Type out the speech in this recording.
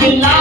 you know.